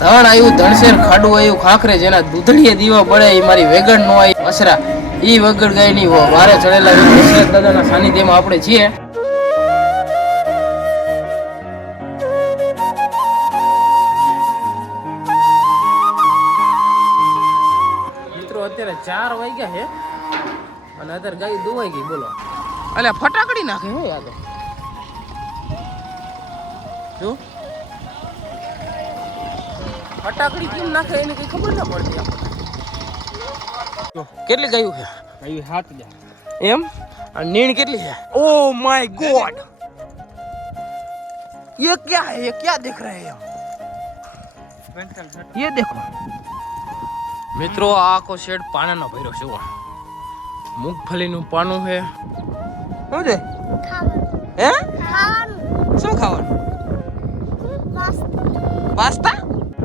ધણ આવ્યું ધણસેર ખાડું આવ્યું ખાખરે જેના દૂધળીએ દીવા બળે એ મારી વેગડ નો આવી અસરા એ વગર વગડ ગાયની વારે ચડેલા દશરથ દાદાના સાનિધ્યમાં આપણે છીએ. મિત્રો અત્યારે ચાર વાગ્યા છે અને અત્યારે ગાય દુવાઈ ગઈ બોલો. અલ્યા ફટાકડી નાખે હે યાદ જો. ફટાકડી કેમ નાખે એની કઈ ખબર ના પડતી આપણને. જો, કેટલી ગાયું છે આવી હાથ જા એમ અને નીણ કેટલી છે ઓ માય ગોડ ये क्या है ये क्या दिख रहा है ये देखो મિત્રો આ આખો શેડ પાણાનો ભર્યો છે જુઓ. મૂંગફલીનું પાનું છે શું છે હે શું ખાવાનું પાસ્તા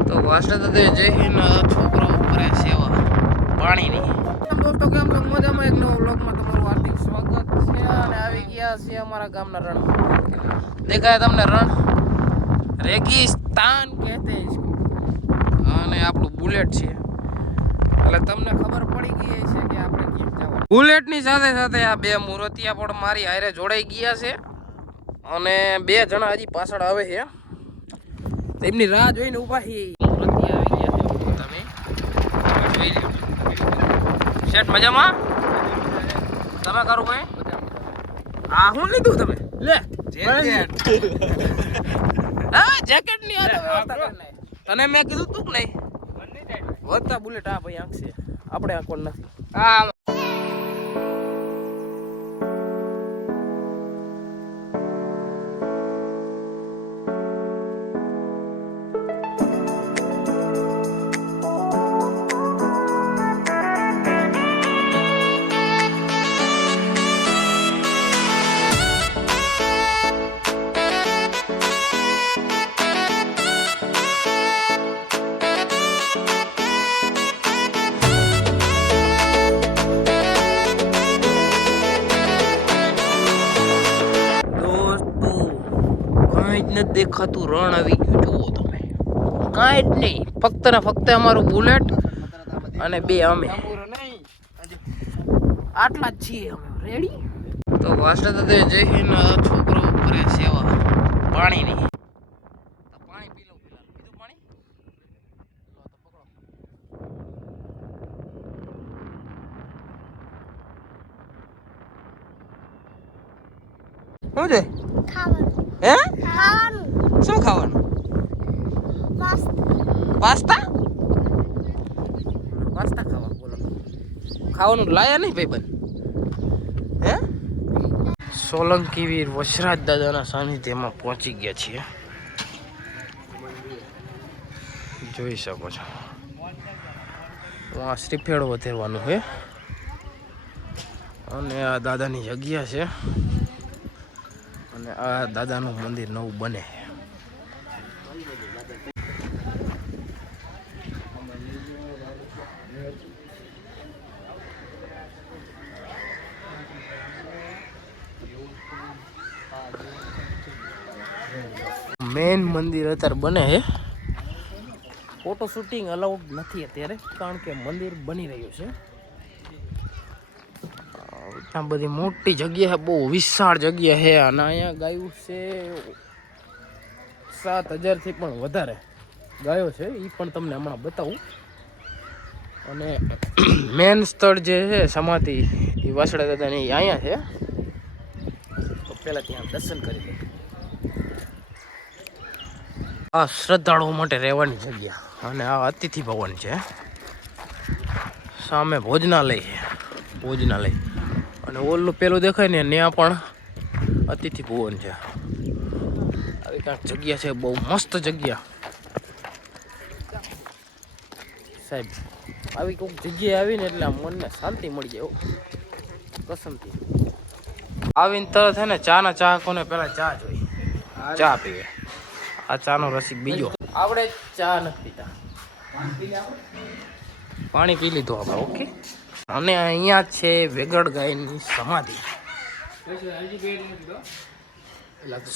તો વાસણા તો જય હિન્દ છોકરો કરે સેવા. પાણી પાણીની દોસ્તો કેમ છો? મજામાં એક નવો બ્લોગમાં તમારું હાર્દિક સ્વાગત છે અને આવી ગયા છે અમારા ગામના રણ. દેખાય તમને રણ? રેગિસ્તાન કહેતે અને આપણું બુલેટ છે. એટલે તમને ખબર પડી ગઈ છે કે આપણે કેમ જવાનું. બુલેટની સાથે સાથે આ બે મૂર્તિયા પણ મારી હારે જોડાઈ ગયા છે. અને બે જણા હજી પાછળ આવે છે. એમની રાહ જોઈને ઊભા છે મજામાં? તમે કરો ભાઈ આ હું લીધું તમે? લે. હા જેકેટની આ. તને મેં કીધું તું કે નહીં? વધતા બુલેટ આ ભાઈ આંખ છે. આપણે આ કોણ નથી? આ કાંઈ જ નથી દેખાતું રણ આવી ગયું. જુઓ તમે. કાંઈ જ નહીં. ફક્ત ને ફક્ત અમારું બુલેટ અને બે અમે. આટલા જ છીએ અમે. રેડી તો વાસણા દાદા જય જઈને છોકરો કરે સેવા. પાણીની પાણી પી લો પીધું પાણી? શું છે? હે? શું ખાવાનું? પાસ્તા. પાસ્તા? ખાવા બોલો. ખાવાનું લાયા નહીં ભાઈ હે? સોલંકી વીર વશરાજ દાદાના સાનિધ્યમાં પહોંચી ગયા છીએ. જોઈ શકો છો. આ શ્રીફેળ વધેરવાનું છે. અને આ દાદાની જગ્યા છે. અને આ દાદાનું મંદિર નવું બને. મેન મંદિર અત્યારે બને છે. ફોટો શૂટિંગ અલાઉડ નથી અત્યારે, કારણ કે મંદિર બની રહ્યું છે. ત્યાં બધી મોટી જગ્યા બહુ વિશાળ જગ્યા છે અને અહીંયા ગાયું છે સાત હજારથી પણ વધારે ગાયો છે એ પણ તમને હમણાં બતાવું. અને મેન સ્થળ જે છે, સમાધિ એ વાસડા દાદાની અહીંયા છે. તો પહેલાં ત્યાં દર્શન કરી લઈએ આ શ્રદ્ધાળુઓ માટે રહેવાની જગ્યા અને આ અતિથિ ભવન છે. સામે ભોજનાલય છે, ભોજનાલય. અને ઓલું પેલું દેખાય ને ત્યાં પણ અતિથિ ભવન છે. આવી કાંઈક જગ્યા છે બહુ મસ્ત જગ્યા. સાહેબ આવી કોઈક જગ્યાએ આવીને એટલે આ મનને શાંતિ મળી જાય. કસમથી આવીને તરત છે ને ચા ના ચાહકોને પહેલાં ચા જોઈ ચા પીવે. આ ચાનો રસિક બીજો. આપણે ચા નથી પીતા. પાણી પી લીધું આપણે ઓકે? અને અહીંયા છે વેગડ ગાયની સમાધિ.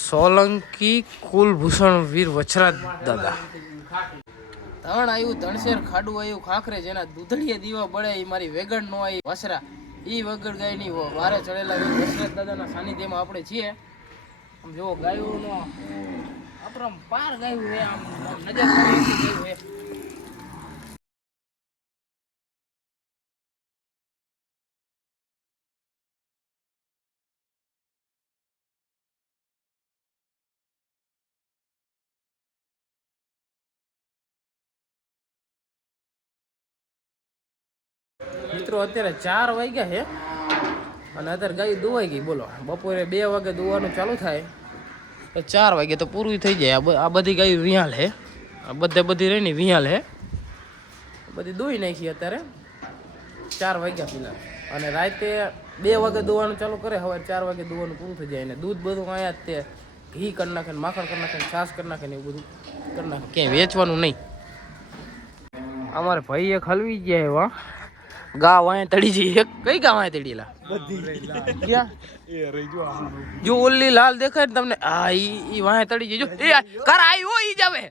સોલંકી કુલભૂષણ વીર વછરાજ દાદા. ધણ આવ્યું તણશેર ખાડું આવ્યું ખાખરે જેના દૂધડીએ દીવા બળે એ મારી વેગડ નો આવી વસરા ઈ વગડ ગાયની વારે ચડેલા દશરથ દાદાના સાનિધ્યમાં આપણે છીએ. આમ જો ગાયુંનો આપણો પાર ગાયું હે, આમ નજર ગાયું મિત્રો, અત્યારે ચાર વાગ્યા છે અને અત્યારે ગાય દુવાઈ ગઈ. બોલો, બપોરે બે વાગે દુવાનું ચાલુ થાય. તો ચાર વાગે તો પૂરું થઈ જાય. આ બધી ગાય વિહાલ હે આ બધે બધી રહી ને વિહાલ હે બધી દોઈ નાખી અત્યારે. ચાર વાગ્યા પેલા. અને રાતે બે વાગે દોવાનું ચાલુ કરે, હવે ચાર વાગે દોવાનું પૂરું થઈ જાય. અને દૂધ બધું અહીંયા જ તે ઘી કરી નાખે માખણ કરી નાખે છાશ કરી નાખે ને એવું બધું કરી નાખે. ક્યાંય વેચવાનું નહીં. અમારે ભાઈ એક ગયા એવા. ગા વાય તડી જઈ એક કઈ ગા વાય તડીલા ક્યાં જો ઓલી લાલ દેખાય ને તમને આ ઈ ઈ વાય તડી જઈ જો એ કર આઈ હો ઈ જાવે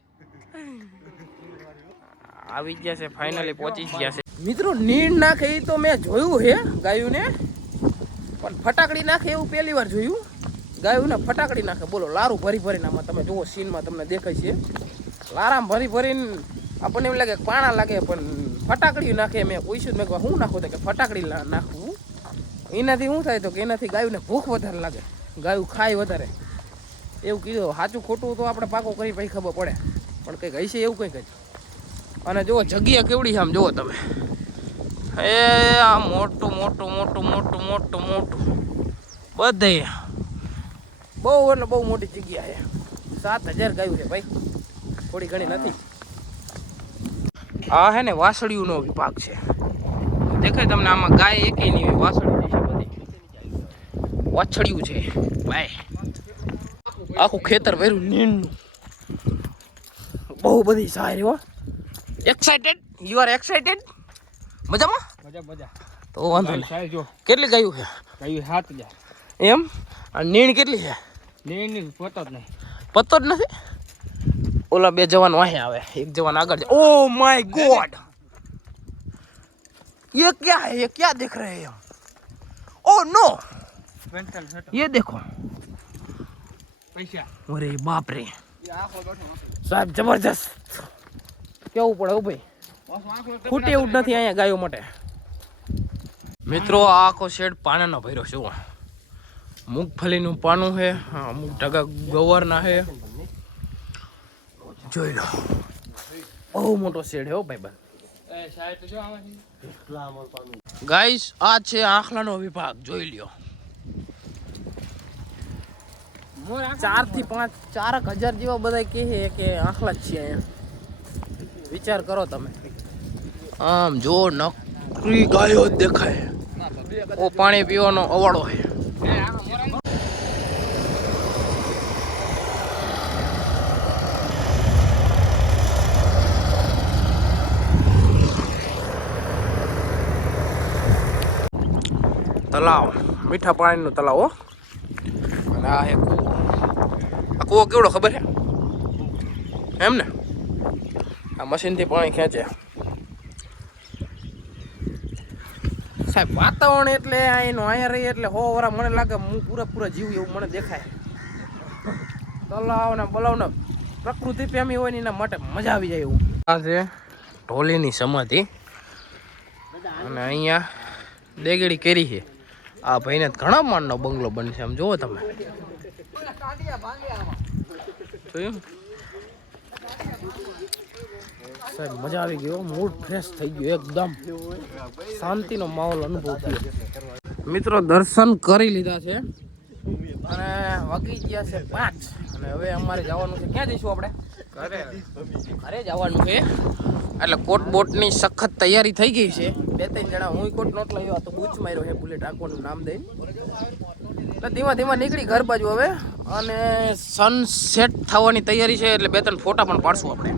આવી. ગયા છે ફાઇનલી પહોંચી ગયા છે. મિત્રો નીણ નાખે ઈ તો મેં જોયું હે ગાયું ને પણ ફટાકડી નાખે એવું પહેલી વાર જોયું. ગાયું ને ફટાકડી નાખે. બોલો લારું ભરી ભરીને આમાં તમે જુઓ સીનમાં તમને દેખાય છે. લારામ ભરી ભરીને આપણને એમ લાગે પાણા લાગે પણ ફટાકડી નાખે મેં પૂછ્યું મેં કહ્યું, શું નાખું તો કે ફટાકડી નાખવું એનાથી શું થાય તો કે એનાથી ગાયુંને ભૂખ વધારે લાગે. ગાયું ખાય વધારે. એવું કીધું સાચું ખોટું તો આપણે પાકો કરી પછી ખબર પડે. પણ કંઈક હશે એવું કંઈક જ. અને જુઓ જગ્યા કેવડી છે આમ જુઓ તમે. એ આ મોટું મોટું મોટું મોટું મોટું મોટું. બધે. બહુ એટલે બહુ મોટી જગ્યા છે. સાત હજાર ગાયું છે ભાઈ. થોડી ઘણી નથી. આ હે ને વાસળીઓનો વિભાગ છે. દેખાય તમને આમાં ગાય એકેય નહીં હોય વાસળી છે બધી. વાછળિયું છે. ભાઈ આખું ખેતર ભર્યું નીણનું બહુ બધી સારી હો. એક્સાઇટેડ યુ આર એક્સાઇટેડ મજામાં? મજા મજા. તો વાંધો નહીં. જો. કેટલી ગાયું છે? ગાયું સાત હજાર. એમ? નીણ કેટલી છે? નીણ પોતો જ નહીં. પતો જ નથી? ઓલા બે જવાન વાહે આવે એક જવાન આગળ છે ઓ માય ગોડ ये क्या है ये क्या देख रहे हैं हम ओ नो પેન્ટલ શર્ટ ये देखो પૈસા અરે બાપ રે સાહેબ જબરજસ્ત કેવું પડે હો ભાઈ ફૂટે એવું જ નથી અહીંયા ગાયો માટે મિત્રો આ આખો શેડ પાનાનો ભર્યો છે જુઓ મૂંગફલીનું પાનું છે હા, અમુક ટકા ગવારના છે જોઈ લો. બહુ મોટો શેડ હો ભાઈ આમાંથી. ગાઈસ આ છે આખલાનો વિભાગ જોઈ લ્યો. મોર ચારથી પાંચ ચારક હજાર જેવા બધા કહે છે કે આખલા જ છે અહીંયા. વિચાર કરો તમે. આમ જો નકરી ગાયો દેખાય. ઓ પાણી પીવાનો અવાડો છે તલાવ મીઠા પાણીનું તલાવ હો અને આ એક કૂવો આ કૂવો કેવડો ખબર છે એમ ને આ મશીનથી પાણી ખેંચે સાહેબ વાતાવરણ એટલે એનું અહીંયા રહી એટલે હો વરા મને લાગે હું પૂરેપૂરા જીવ એવું મને દેખાય. તલાવ ને બલાવ ને પ્રકૃતિ પ્રેમી હોય ને એના માટે મજા આવી જાય એવું. આ છે ઢોલીની સમાધિ. અને અહીંયા દેગડી કેરી છે. આ ભાઈને ઘણા માળનો બંગલો બનશે, આમ જુઓ તમે. સાહેબ, મજા આવી ગયો મૂડ ફ્રેશ થઈ ગયો એકદમ. શાંતિનો માહોલ અનુભવ થયો. મિત્રો, દર્શન કરી લીધા છે. અને વાગી ગયા છે પાંચ. અને હવે અમારે જવાનું છે. ક્યાં જઈશું આપણે? ઘરે. ઘરે જવાનું છે. એટલે કોટ બોટની સખત તૈયારી થઈ ગઈ છે. બે ત્રણ જણા હું કોટ નોટ લઈ તો બૂચ માર્યો છે બુલેટ આંખોનું નામ દઈ એટલે ધીમા ધીમા નીકળી ઘર બાજુ હવે. અને સનસેટ થવાની તૈયારી છે એટલે બે ત્રણ ફોટા પણ પાડશું આપણે.